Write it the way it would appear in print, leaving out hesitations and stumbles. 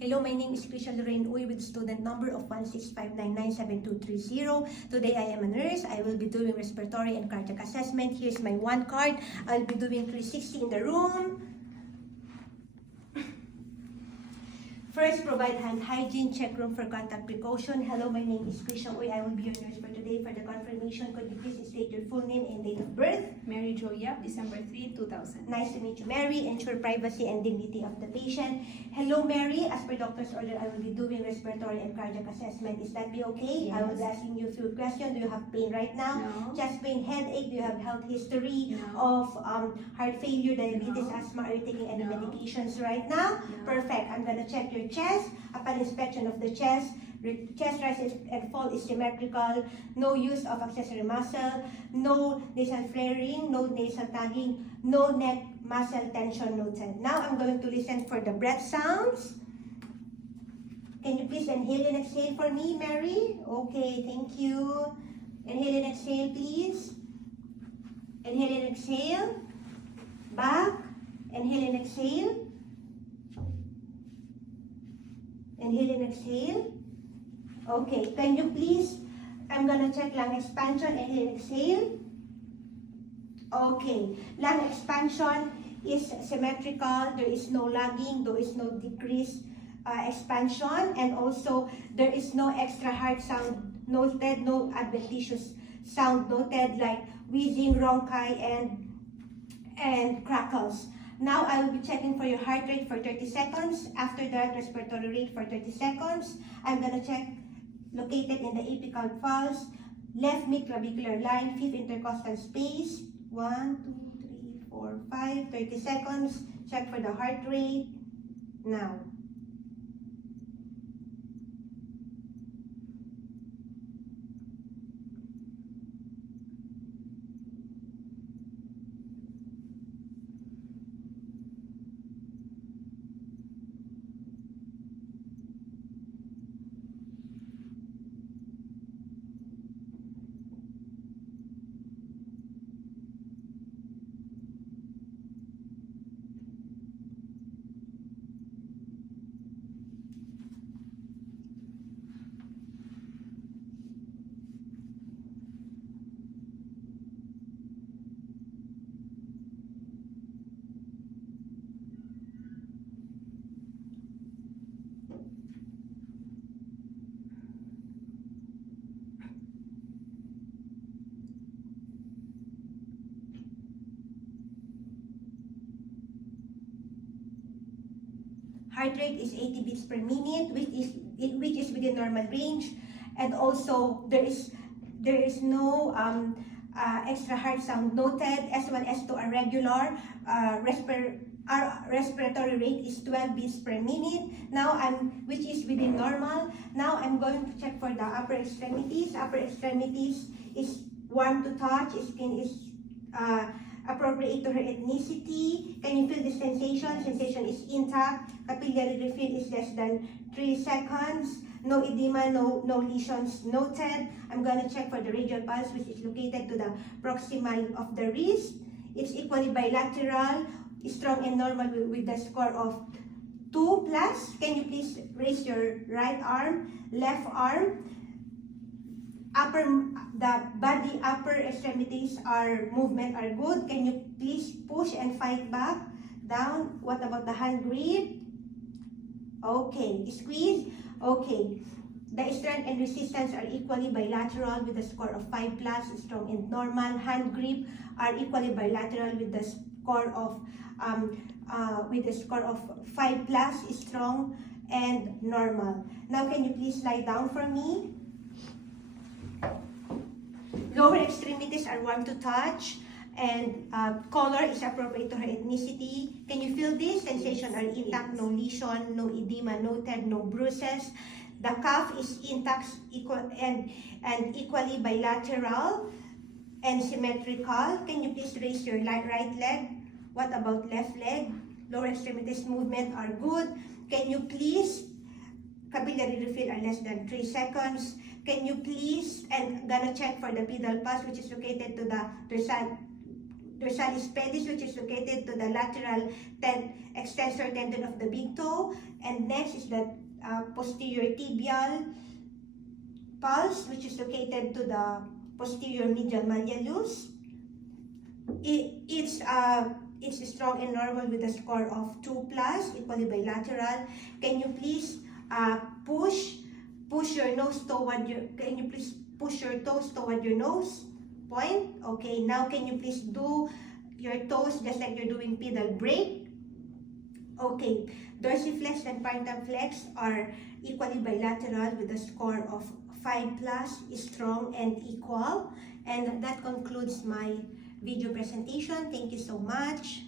Hello, my name is Christian Lorraine Uy with student number of 165997230. Today I am a nurse. I will be doing respiratory and cardiac assessment. Here's my one card. I'll be doing 360 in the room. First, provide hand hygiene, check room for contact precaution. Hello, my name is Christian Uy. I will be your nurse for today. For the confirmation, could you please state your full name and date of birth? Mary Jo Yap, December 3, 2000. Nice to meet you, Mary. Ensure privacy and dignity of the patient. Hello, Mary. As per doctor's order, I will be doing respiratory and cardiac assessment. Is that be okay? Yes. I was asking you a few questions. Do you have pain right now? No. Chest pain, headache? Do you have health history No. of heart failure, diabetes, No. asthma? Are you taking any No. medications right now? No. Perfect. I'm gonna check your chest. Upon inspection of the chest, chest rise and fall is symmetrical, no use of accessory muscle, no nasal flaring, no nasal tagging, no neck muscle tension noted. Now I'm going to listen for the breath sounds. Can you please inhale and exhale for me, Mary? Okay, thank you. Inhale and exhale, please. Inhale and exhale. Back. Inhale and exhale. Inhale and exhale. Okay, can you please, I'm gonna check lung expansion, inhale and exhale. Okay, lung expansion is symmetrical, there is no lagging, there is no decreased expansion, and also there is no extra heart sound noted, no adventitious sound noted like wheezing, rhonchi, and crackles. Now I will be checking for your heart rate for 30 seconds. After that, respiratory rate for 30 seconds. I'm gonna check located in the apical pulse, left mid-clavicular line, fifth intercostal space. 1, 2, 3, 4, 5, 30 seconds. Check for the heart rate. Now. Heart rate is 80 beats per minute, which is within normal range, and also there is no extra heart sound noted. S1, S2 are regular. Our respiratory rate is 12 beats per minute. Now which is within normal. Now I'm going to check for the upper extremities. Upper extremities is warm to touch. Skin is appropriate to her ethnicity. Can you feel the sensation? Sensation is intact. Capillary refill is less than 3 seconds. No edema, no lesions noted. I'm gonna check for the radial pulse, which is located to the proximal of the wrist. It's equally bilateral, strong and normal with the score of 2+. Can you please raise your right arm, left arm? The body upper extremities movement are good. Can you please push and fight back? Down. What about the hand grip? Okay. Squeeze. Okay. The strength and resistance are equally bilateral with a score of 5+, strong and normal. Hand grip are equally bilateral with the score of 5+, strong and normal. Now can you please lie down for me? Lower extremities are warm to touch, and color is appropriate to her ethnicity. Can you feel this? Sensation are intact, no lesion, no edema noted, no bruises. The cuff is intact and equally bilateral and symmetrical. Can you please raise your right leg? What about left leg? Lower extremities movement are good. Can you please, capillary refill are less than 3 seconds. Can you please, and gonna check for the pedal pulse, which is located to the dorsalis pedis, which is located to the lateral extensor tendon of the big toe. And next is the posterior tibial pulse, which is located to the posterior medial malleolus. It's strong and normal with a score of 2+, equally bilateral. Can you please push your nose toward your, can you please push your toes toward your nose point? Okay, now can you please do your toes just like you're doing pedal brake? Okay, dorsiflex and parietal flex are equally bilateral with a score of 5+, strong and equal. And that concludes my video presentation. Thank you so much.